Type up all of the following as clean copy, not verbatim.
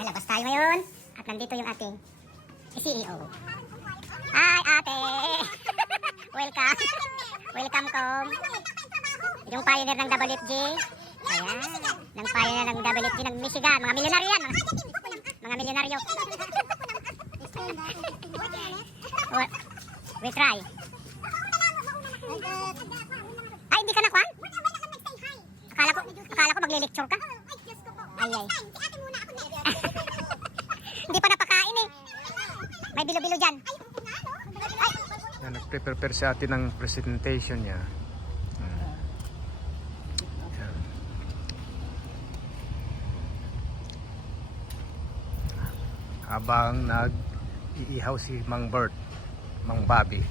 Ay, labas tayo ngayon. At nandito yung ating CEO. Hi, ate! Welcome. Welcome, Kom. Yung pioneer ng WFG. Ayan. Ng pioneer ng WFG ng Michigan. Mga milyonaryo yan. Mga milyonaryo. We try. Ay, hindi ka na, Kwan? Akala ko magle-lecture ka. Ay, ay. Hindi pa napakain eh. May bilo-bilo dyan. Yan, nagprepare sa atin ng presentation niya. Yan. Habang nag-iihaw si Mang Bert, Mang Bobby.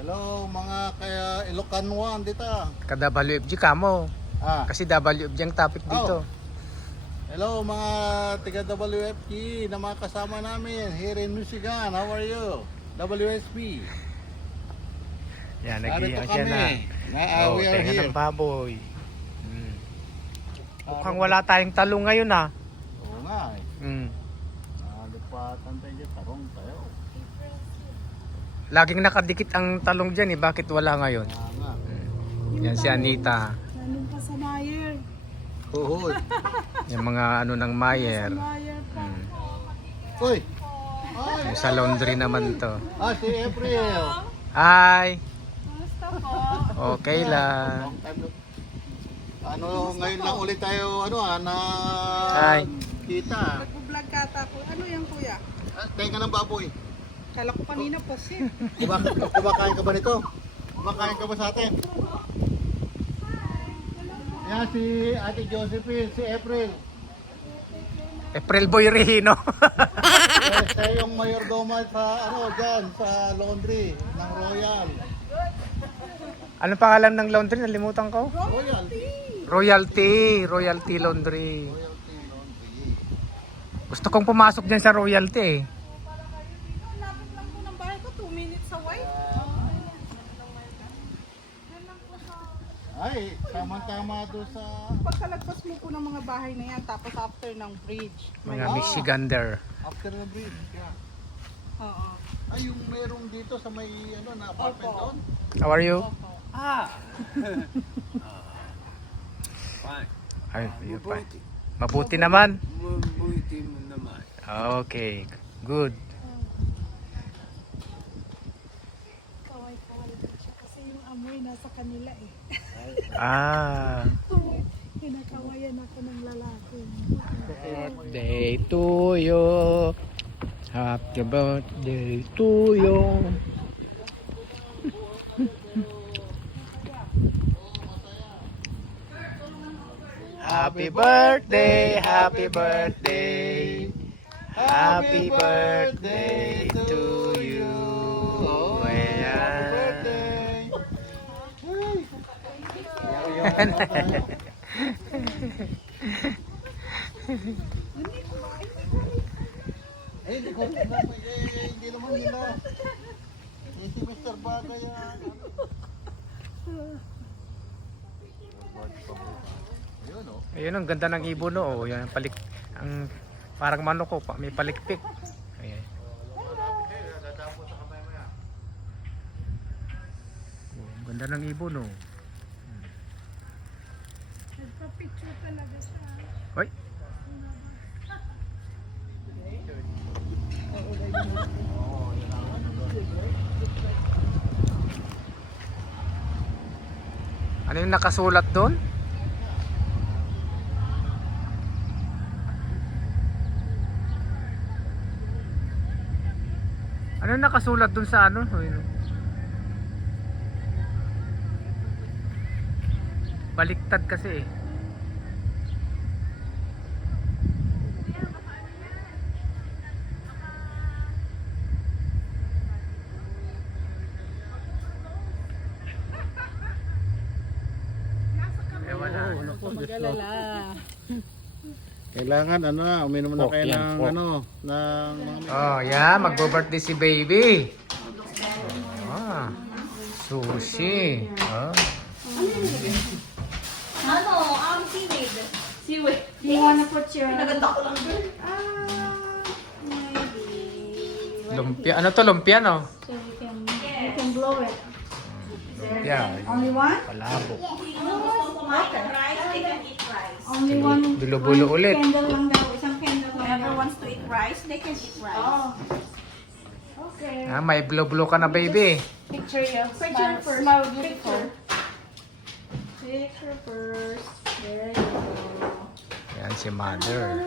Hello mga kaya Ilocanwan dito. Kada WFG kamo. Kasi WFG ang topic dito. Hello mga tiga WFG na mga kasama namin here in Michigan. How are you? WSP. Yan, Narito nag-iihaw siya na. We are tenga here. ng baboy. Mukhang wala tayong talong ngayon ah. Oo nga eh. Mm. Lipatan tayo tarong tayo. Laging nakadikit ang talong dyan eh. Bakit wala ngayon? Nga. Yan si Anita. Nandun pa sa Mayer. Huhod. Yung mga ano ng Mayer. Mayer pa. Uy. Ay. Yung sa laundry naman to. Si April. Hi! Basta po. Okay lang. Long time no- Ano ngayon lang ulit tayo na Hi. kita. Mag-vlog kata ko. Ano yan kuya? Tenga ng baboy. Kala ko kanina po siya. Kumakain ka ba nito? Kumakain ka ba sa atin? Yan si Ate Josephine, si April. April Boy Rehino. Siya yung mayordoma sa dyan, sa laundry ng Royal. Anong pangalan ng laundry? Nalimutan ko. Royal. Royalty. Royalty Laundry. Royalty Laundry. Gusto kong pumasok dyan sa Royalty eh. Lapit lang po ng bahay ko. 2 minutes away. Ay, tama-tama doon sa Pagkalagpas mo po ng mga bahay na yan. Tapos after ng bridge. Mga Michigander. after the bridge. Yeah. Oo. Ay, yung merong dito sa may na apartment Opo. doon. How are you? Ay, yun pa. Mabuti naman. Mabuti mo naman. Okay, good. Kaway-kaway siya. Kasi yung amoy nasa kanila eh. Ah. Kinakawayan ako ng lalaki. Birthday to you. Happy birthday to you. Happy birthday, happy birthday. Happy birthday to you. Ayan. Birthday! Hindi naman nila. Si Mr. Bagay yan. Ayun o. Ayun, ang ganda ng ibon no. Oh. Yan, ang parang manok ko, may palikpik. Ayan. Oh, ang ganda ng ibon no. Nagpa-picture talaga siya. Hoy. Ano yung nakasulat doon? Ano yung nakasulat doon sa ano? Baliktad kasi eh. Wala. Mag-alala. Kailangan uminom na Coke kayo yan, ng Coke. ng mga Oh, yeah, magbo-birthday si baby. Ah, sushi. Ah. Ano? Seaweed. Seaweed. You wanna put your... Pinaganda ko lang girl. Maybe. Lumpia. Ano to? Lumpia, no? So you can blow it. Lumpia. Only one? Palabo. Only one. Bulo-bulo ulit. Candle lang daw. Isang candle lang Whoever daw. wants to eat rice, they can eat rice. Oh. Okay. Ah, may blow-blow ka na, baby. Picture you. Picture first. Smile beautiful. Picture first. There you go. Yan si mother.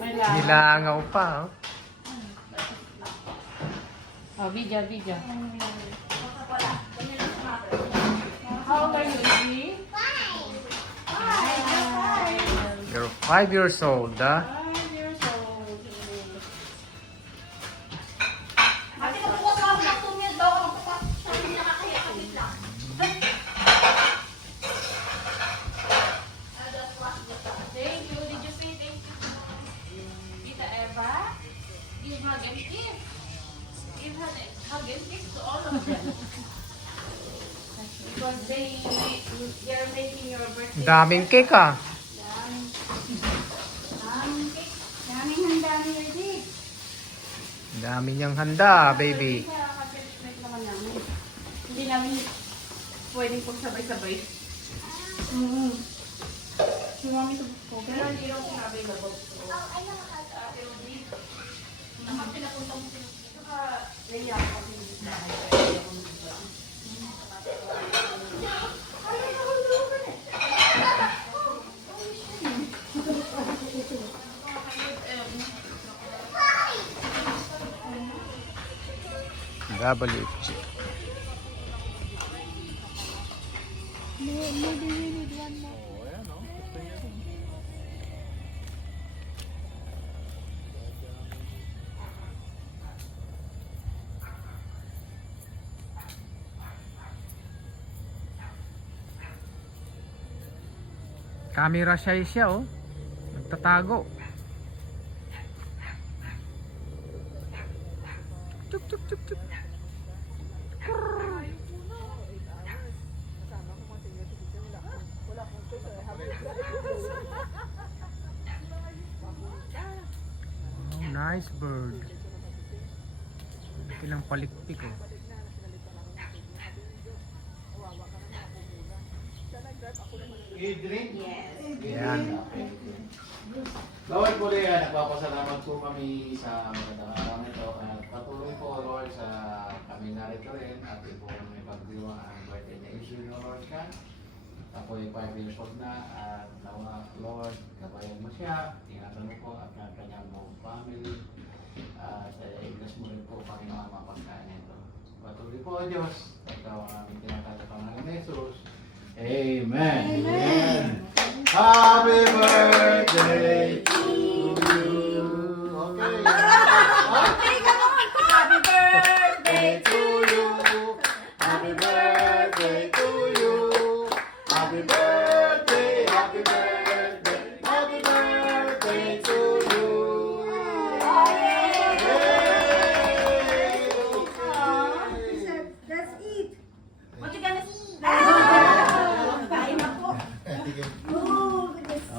May love. Nilangaw pa, oh. Oh, video. How old are you, Izzy? You're 5 years old, ah. 5 years old. Thank you. Did you say thank you to Tita Eva? Give hug and kiss. Give hug and kiss to all of them. Because they're making your birthday. Daming cake, ah. Daming handa ni Izzy. Dami niyang handa, baby. Hindi namin pwedeng pagsabay-sabay. You want me to go Pero get it? hindi raw siya available. So, Ate Ruby, naman pinapunta mo sila Leia kasi hindi siya. WFG. Camera shy siya, oh. Nagtatago. Tuk tuk tuk tuk. Oh, nice bird. Ilang palikpik, oh. I-drink? Yan. Lord po yan, nagpapasalamat po kami sa magandang araw nito at patuloy po Lord sa kami narito rin at po may pagdiwa ang birthday niya issue no Lord ka. Ako ay 5 years old na at nawa Lord, gabayan mo siya, tingnan mo po at ang kanyang buong family at i-bless mo rin po Panginoon ang mapagkain nito. Patuloy po Diyos, ikaw ang aming tinatatapangan ng Jesus. Amen. Amen. Happy birthday to you. Okay. Happy birthday To you. Happy birthday to you. Happy birthday. Happy birthday. Happy birthday to you. Let's eat. What you gonna see? Kain ako.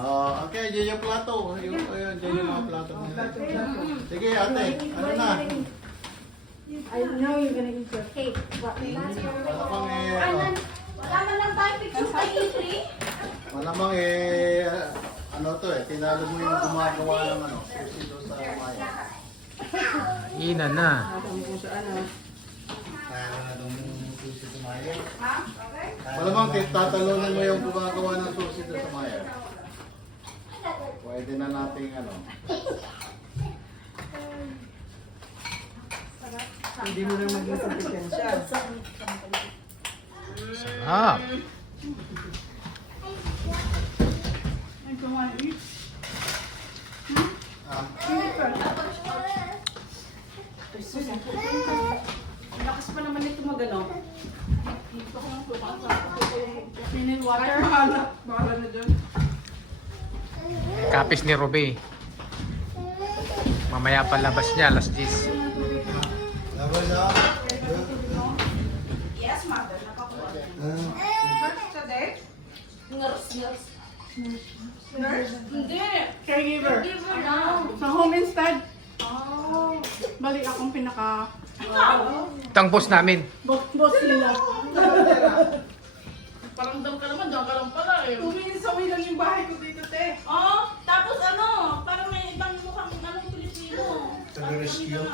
Oh, okay, dyan yung plato. Dyan yung mga plato nila. Sige, ate. Ano na? I know you're gonna eat your cake. But Malamang Wala man lang tayo picture kay Itri. malamang ano to tinalo mo yung gumagawa ng ano, susi doon sa maya. Ina na. Kaya na doon yung susi sa maya. Malamang tatalunan mo yung gumagawa ng susi doon sa maya. Pwede na nating ano. Hindi mo na maging kompetensya. Sarap. Ang lakas pa naman nito magano. Dito ko lang mineral water. Bahala na dyan. Kapis ni Ruby. Mamaya palabas niya, alas 10. Labas na. Yes, mother. Nakakuha. First today. Nurse. Nurse? Hindi. Caregiver. Caregiver lang. Sa home instead. Oh. Bali akong pinaka Ito ang boss namin. boss nila. Paramdam ka naman, diyan ka lang pala eh. 2 minutes away lang yung bahay ko dito, te. Oh, tapos ano, parang may ibang mukhang anong Pilipino. Taga-rescue.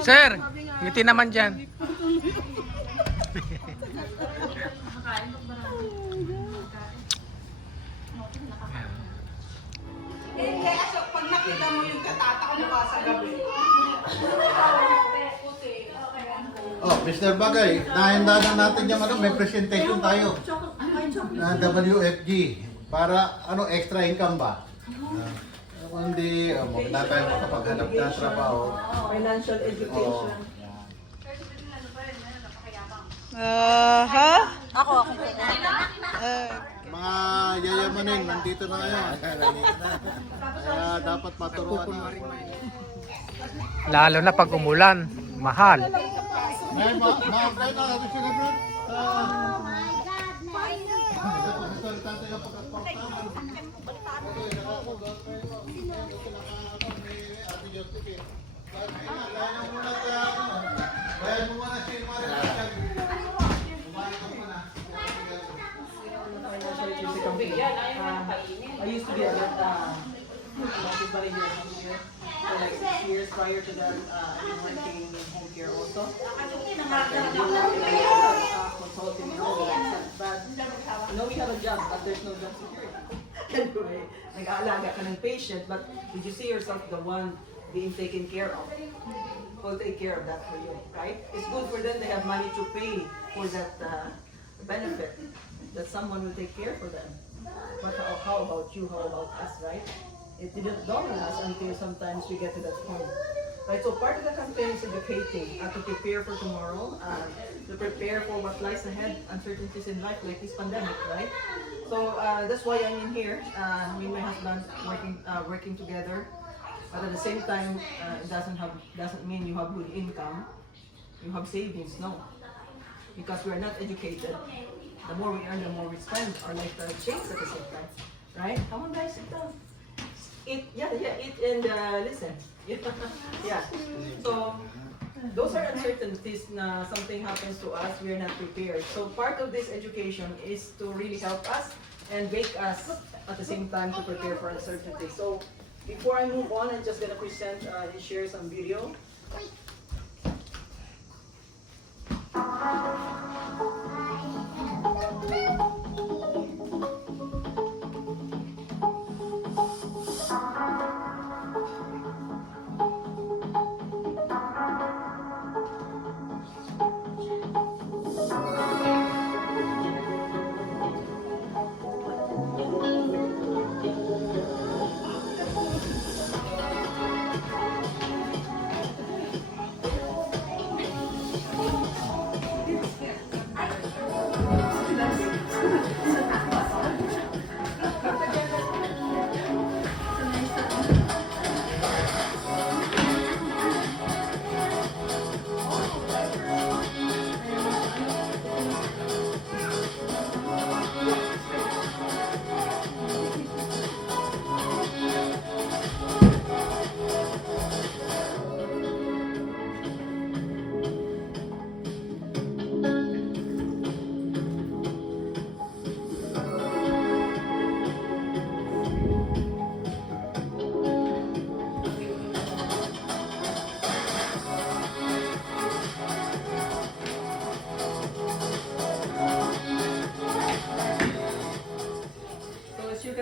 Sir, ngiti naman dyan. Kaya so, pag nakita mo yung katatak mo ka sa gabi. Oh, Mr. Bagay, nahindahan natin yung ano, may presentation tayo na WFG para ano, extra income ba? Kung hindi, maganda tayo makapaghanap ng trabaho. Financial Oh, education. mga yayamanin, nandito na ngayon. Kaya dapat maturuan na. Lalo na pag umulan, mahal. May ma-apply na natin sila, bro. I used to be a multi-body here for like 6 years. Prior to that, I've been working in home care also. Consulting and all that. But you know, we have a job, but there's no job security. Anyway, nag-aalaga ka ng patient, but did you see yourself the one being taken care of? Who'll take care of that for you, right? It's good for them, they have money to pay for that benefit, that someone will take care for them. But how about you, how about us, right? It didn't dawn on us until sometimes we get to that point. Right, so part of the campaign is educating to prepare for tomorrow, to prepare for what lies ahead, uncertainties in life like this pandemic, right? So that's why I'm in here, me and my husband working together. But at the same time, it doesn't mean you have good income, you have savings, no. Because we are not educated. The more we earn, the more we spend. Our lifestyle changes at the same time, right? Come on, guys, sit down. Eat, eat and listen. Yeah. So those are uncertainties. Na something happens to us, we are not prepared. So part of this education is to really help us and make us at the same time to prepare for uncertainty. So before I move on, I'm just gonna present and share some video.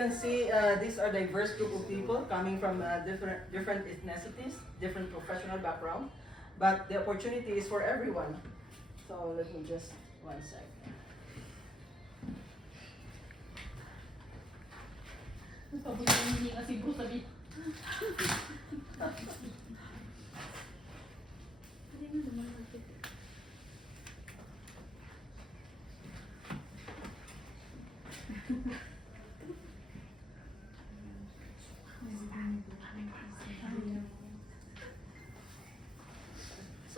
See, these are diverse group of people coming from different ethnicities, different professional background, but the opportunity is for everyone. So let me just 1 second. Hindi kasi bro sabi.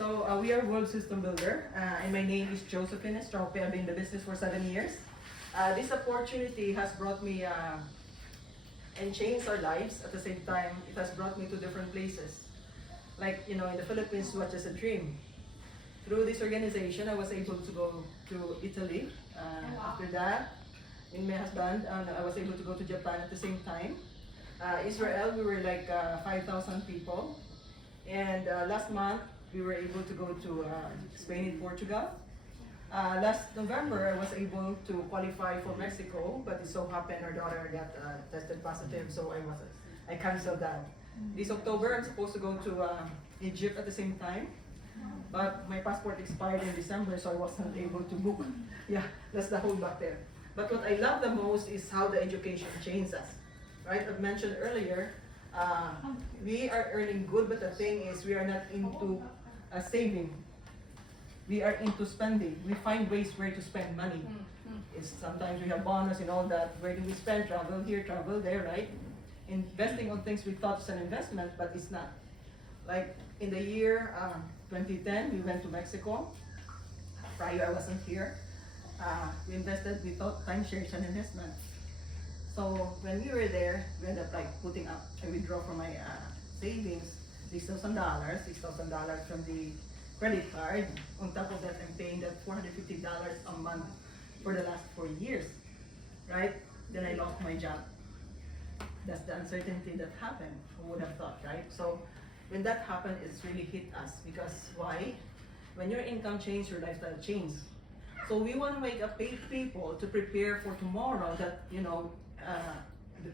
So we are World System Builder, and my name is Josephine Estrope. I've been in the business for 7 years. This opportunity has brought me and changed our lives. At the same time, it has brought me to different places. Like, in the Philippines was just a dream. Through this organization, I was able to go to Italy. After that, in my husband, I was able to go to Japan at the same time. Israel, we were like 5,000 people. And last month, we were able to go to Spain and Portugal. Last November, I was able to qualify for Mexico, but it so happened our daughter got tested positive, so I canceled that. This October, I'm supposed to go to Egypt at the same time, but my passport expired in December, so I wasn't able to book. Yeah, that's the holdback there. But what I love the most is how the education changed us, right? I've mentioned earlier, we are earning good, but the thing is we are not into saving. We are into spending. We find ways where to spend money. Sometimes we have bonus and all that. Where do we spend? Travel here, travel there, right? Investing on things we thought is an investment, but it's not. Like in the year 2010, we went to Mexico. Prior, I wasn't here. We invested, we thought timeshare is an investment. So when we were there, we ended up like putting up, I withdraw from my savings, $6,000 from the credit card. On top of that, I'm paying that $450 a month for the last 4 years, right? Then I lost my job. That's the uncertainty that happened. Who would have thought, right? So when that happened, it's really hit us because why? When your income changes, your lifestyle changes. So we want to make up people to prepare for tomorrow that,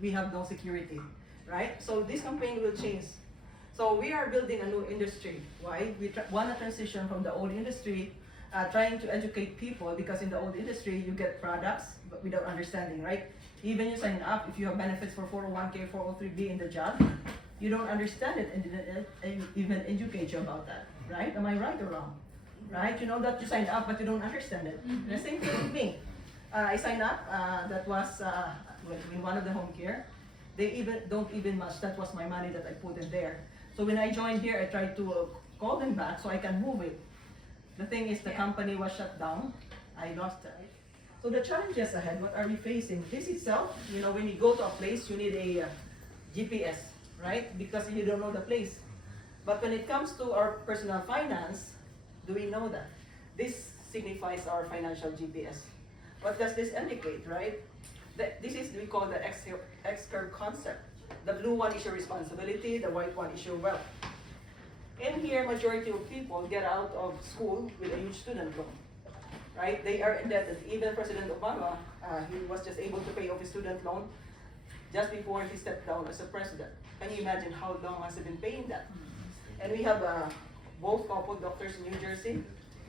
we have no security, right? So this campaign will change. So we are building a new industry. Why? We want to transition from the old industry, trying to educate people, because in the old industry, you get products but without understanding, right? Even you sign up, if you have benefits for 401k, 403b in the job, you don't understand it and didn't even educate you about that, right? Am I right or wrong? Right? You know that you signed up, but you don't understand it. The same thing with me. I signed up, that was in one of the home care. They don't even match, that was my money that I put in there. So when I joined here, I tried to call them back so I can move it. The thing is, the company was shut down. I lost it. So the challenges ahead, what are we facing? This itself, when you go to a place, you need a GPS, right? Because you don't know the place. But when it comes to our personal finance, do we know that? This signifies our financial GPS. What does this indicate, right? This is, we call the X-curve concept. The blue one is your responsibility, the white one is your wealth. In here, majority of people get out of school with a huge student loan, right? They are indebted. Even President Obama, he was just able to pay off his student loan just before he stepped down as a president. Can you imagine how long has he been paying that? And we have both couple doctors in New Jersey.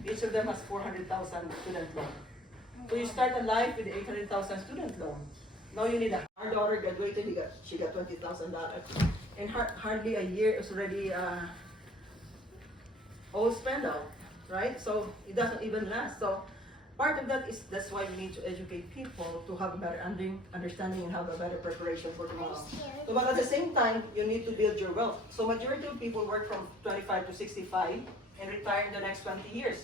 Each of them has $400,000 student loan. So you start a life with $800,000 student loan. Now you need our daughter graduated, she got $20,000. And hardly a year is already all spent out, right? So it doesn't even last. So part of that is, that's why we need to educate people to have a better understanding and have a better preparation for tomorrow. So, but at the same time, you need to build your wealth. So majority of people work from 25 to 65 and retire in the next 20 years.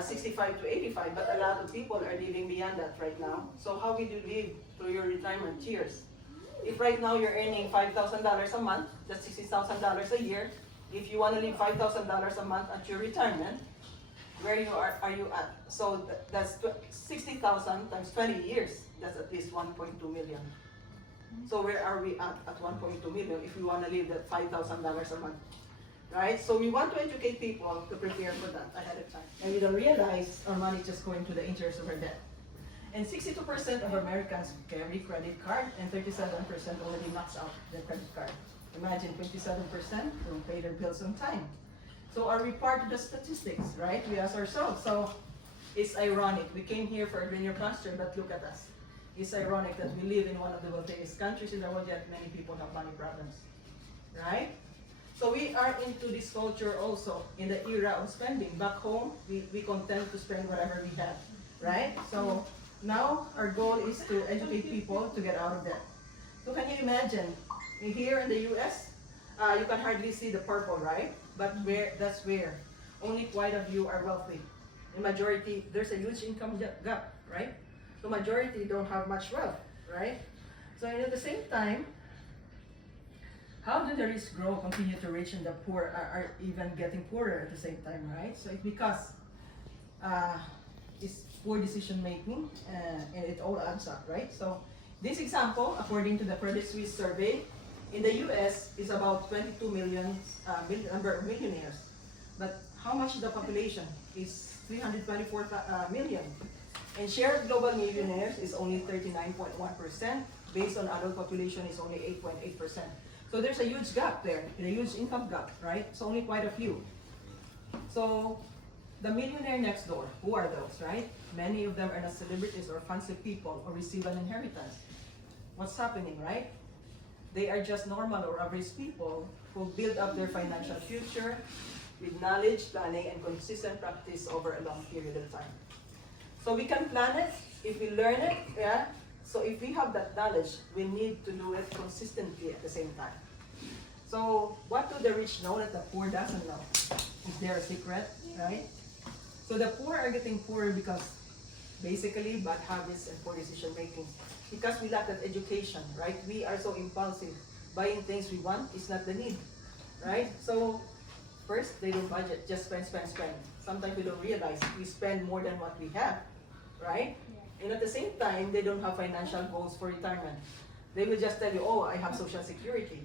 65 to 85, but a lot of people are living beyond that right now. So how will you live through your retirement years? If right now you're earning $5,000 a month, that's $60,000 a year. If you want to live $5,000 a month at your retirement, where are you at? So that's 60,000 times 20 years. That's at least 1.2 million. So where are we at 1.2 million if we want to live that $5,000 a month? Right? So we want to educate people to prepare for that ahead of time. And we don't realize our money is just going to the interest of our debt. And 62% of Americans carry credit card and 37% already max out their credit card. Imagine 27% don't pay their bills on time. So are we part of the statistics, right? We ask ourselves. So it's ironic. We came here for a greener pasture, but look at us. It's ironic that we live in one of the wealthiest countries in the world, yet many people have money problems, right? So we are into this culture also in the era of spending. Back home, we content to spend whatever we have, right? So now our goal is to educate people to get out of debt. So can you imagine, here in the US, You can hardly see the purple, right? But that's where only quite a few are wealthy. The majority, there's a huge income gap, right? The majority don't have much wealth, right? So at the same time, how do the rich grow, continue to rich, and the poor are even getting poorer at the same time, right? So it's because it's poor decision making, and it all adds up, right? So this example, according to the Credit Suisse survey, in the US is about 22 million number of millionaires. But how much is the population? Is 324 million. And share of global millionaires is only 39.1%. Based on adult population is only 8.8%. So there's a huge gap there, a huge income gap, right? It's only quite a few. So the millionaire next door, who are those, right? Many of them are not celebrities or fancy people or receive an inheritance. What's happening, right? They are just normal or average people who build up their financial future with knowledge, planning, and consistent practice over a long period of time. So we can plan it if we learn it, yeah? So if we have that knowledge, we need to do it consistently at the same time. So what do the rich know that the poor doesn't know? Is there a secret, right? So the poor are getting poorer because basically bad habits and poor decision making. Because we lack that education, right? We are so impulsive. Buying things we want is not the need, right? So first, they don't budget, just spend. Sometimes we don't realize we spend more than what we have, right? And at the same time, they don't have financial goals for retirement. They will just tell you, oh, I have Social Security.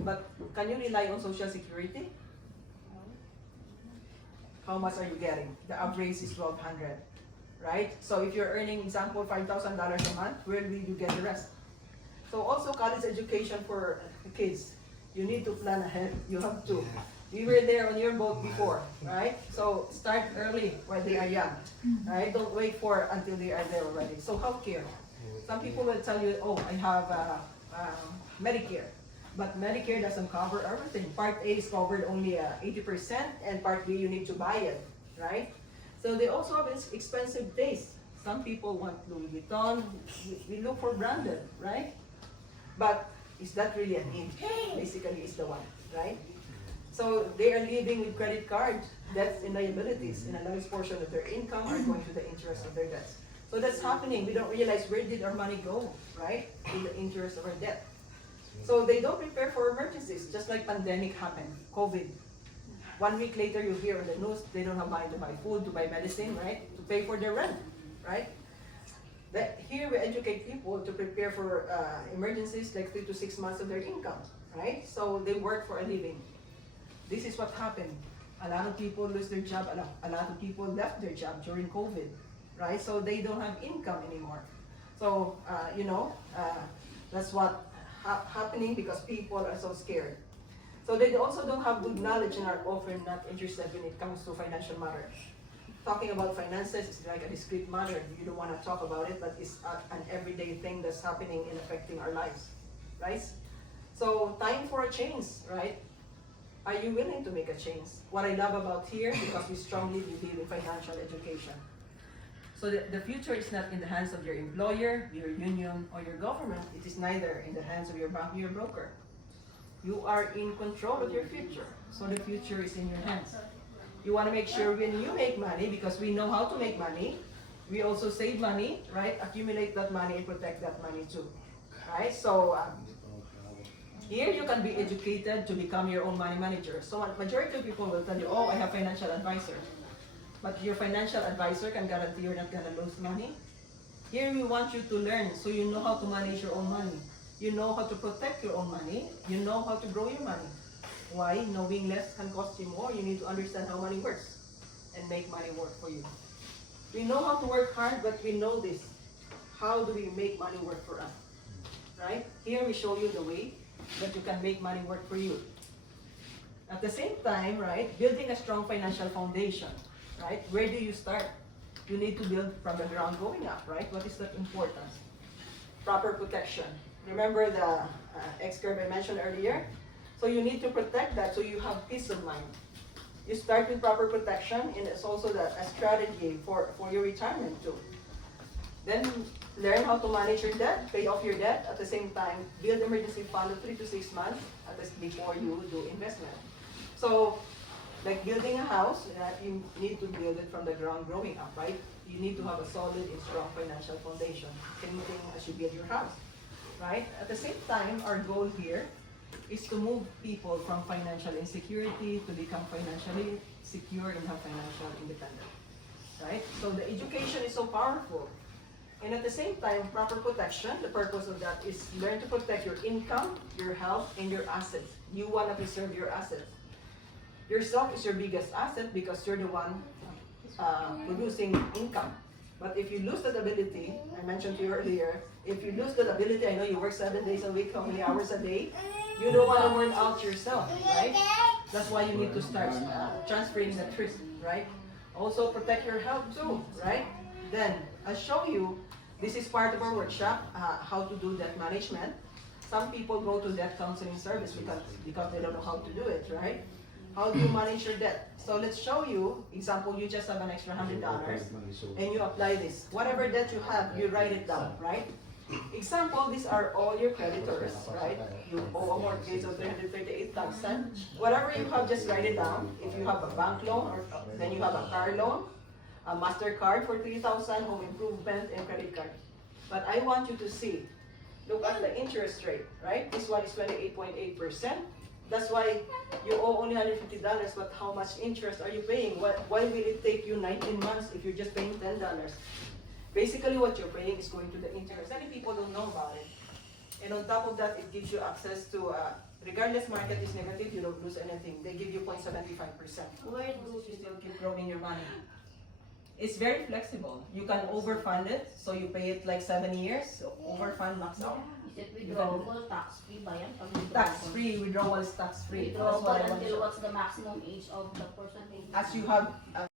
But can you rely on Social Security? How much are you getting? The average is $1,200, right? So if you're earning, example, $5,000 a month, where will you get the rest? So also college education for kids. You need to plan ahead. You have to. We were there on your boat before, right? So start early while they are young, right? Don't wait for until they are there already. So healthcare. Some people will tell you, oh, I have Medicare. But Medicare doesn't cover everything. Part A is covered only 80%, and Part B, you need to buy it, right? So they also have expensive tastes. Some people want Louis Vuitton. We look for branded, right? But is that really a need? Basically, it's the one, right? So they are living with credit cards, debts and liabilities, and a large portion of their income are going to the interest of their debts. So that's happening. We don't realize where did our money go, right? In the interest of our debt. So they don't prepare for emergencies, just like pandemic happened, COVID. 1 week later, you hear on the news, they don't have money to buy food, to buy medicine, right? To pay for their rent, right? Here we educate people to prepare for emergencies like 3 to 6 months of their income, right? So they work for a living. This is what happened. A lot of people lose their job. A lot of people left their job during COVID, right? So they don't have income anymore. So, that's what happening because people are so scared. So they also don't have good knowledge and are often not interested when it comes to financial matters. Talking about finances is like a discrete matter. You don't want to talk about it, but it's an everyday thing that's happening and affecting our lives, right? So time for a change, right? Are you willing to make a change? What I love about here, because we strongly believe in financial education. So the future is not in the hands of your employer, your union, or your government. It is neither in the hands of your bank or your broker. You are in control of your future. So the future is in your hands. You want to make sure when you make money, because we know how to make money, we also save money, right? Accumulate that money and protect that money too, right? So here you can be educated to become your own money manager. So majority of people will tell you, oh, I have financial advisor. But your financial advisor can guarantee you're not going to lose money. Here we want you to learn so you know how to manage your own money. You know how to protect your own money. You know how to grow your money. Why? Knowing less can cost you more. You need to understand how money works and make money work for you. We know how to work hard, but we know this. How do we make money work for us? Right? Here we show you the way that you can make money work for you. At the same time, right, building a strong financial foundation, right? Where do you start? You need to build from the ground going up, right? What is that importance? Proper protection. Remember the X-curve I mentioned earlier? So you need to protect that so you have peace of mind. You start with proper protection, and it's also a strategy for your retirement too. Then learn how to manage your debt, pay off your debt, at the same time, build emergency fund of 3 to 6 months at least before you do investment. So, like building a house, you need to build it from the ground growing up, right? You need to have a solid and strong financial foundation. Same thing as you build your house, right? At the same time, our goal here is to move people from financial insecurity to become financially secure and have financial independence, right? So the education is so powerful. And at the same time, proper protection, the purpose of that is learn to protect your income, your health, and your assets. You want to preserve your assets. Yourself is your biggest asset because you're the one producing income. But if you lose that ability, I mentioned to you earlier, if you lose that ability, I know you work 7 days a week, how many hours a day? You don't want to burn out yourself, right? That's why you need to start transferring that risk, right? Also protect your health too, right? Then I'll show you, this is part of our workshop, how to do debt management. Some people go to debt counseling service because they don't know how to do it, right? How do you manage your debt? So let's show you, example, you just have an extra $100 and you apply this. Whatever debt you have, you write it down, right? Example, these are all your creditors, right? You owe a mortgage of $338,000. Whatever you have, just write it down. If you have a bank loan, or then you have a car loan, a MasterCard for $3,000, home improvement, and credit card. But I want you to see, look at the interest rate, right? This one is 28.8%. That's why you owe only $150, but how much interest are you paying? Why will it take you 19 months if you're just paying $10? Basically, what you're paying is going to the interest. Many people don't know about it. And on top of that, it gives you access to, regardless market is negative, you don't lose anything. They give you 0.75%. Where do You still keep growing your money. It's very flexible. You can overfund it, so you pay it like 7 years, so overfund max out. Is it withdrawable, tax-free ba yan? Pag withdraw ko? Tax-free, withdrawal is tax-free. That's Withdrawable what I want to until show. what's the maximum age of the person paying? As you have